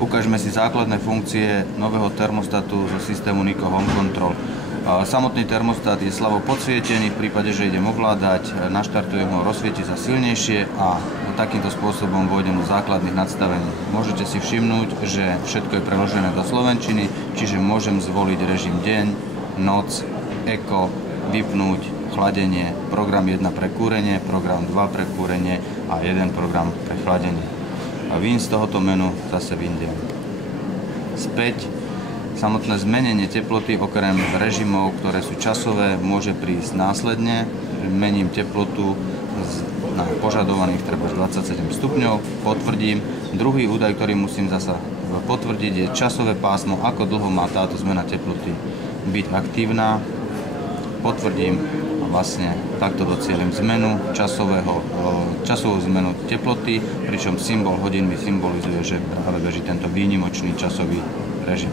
Ukážeme si základné funkcie nového termostatu zo systému Nico Home Control. Samotný termostat je slabo podsvietený, v prípade, že idem ovládať, naštartujem ho, rozsvieti sa silnejšie a takýmto spôsobom vôjdem do základných nadstavení. Môžete si všimnúť, že všetko je preložené do slovenčiny, čiže môžem zvoliť režim deň, noc, eko, vypnúť, chladenie, program 1 pre kúrenie, program 2 pre kúrenie a jeden program pre chladenie. A z tohoto menu zase vyjdem. Späť. Samotné zmenenie teploty okrem režimov, ktoré sú časové, môže prísť následne. Mením teplotu na požadovaných treba 27 stupňov, potvrdím. Druhý údaj, ktorý musím zasa potvrdiť, je časové pásmo, ako dlho má táto zmena teploty byť aktívna. Potvrdím a vlastne takto docielim zmenu časovú zmenu teploty, pričom symbol hodín mi symbolizuje, že práve beží tento výnimočný časový režim.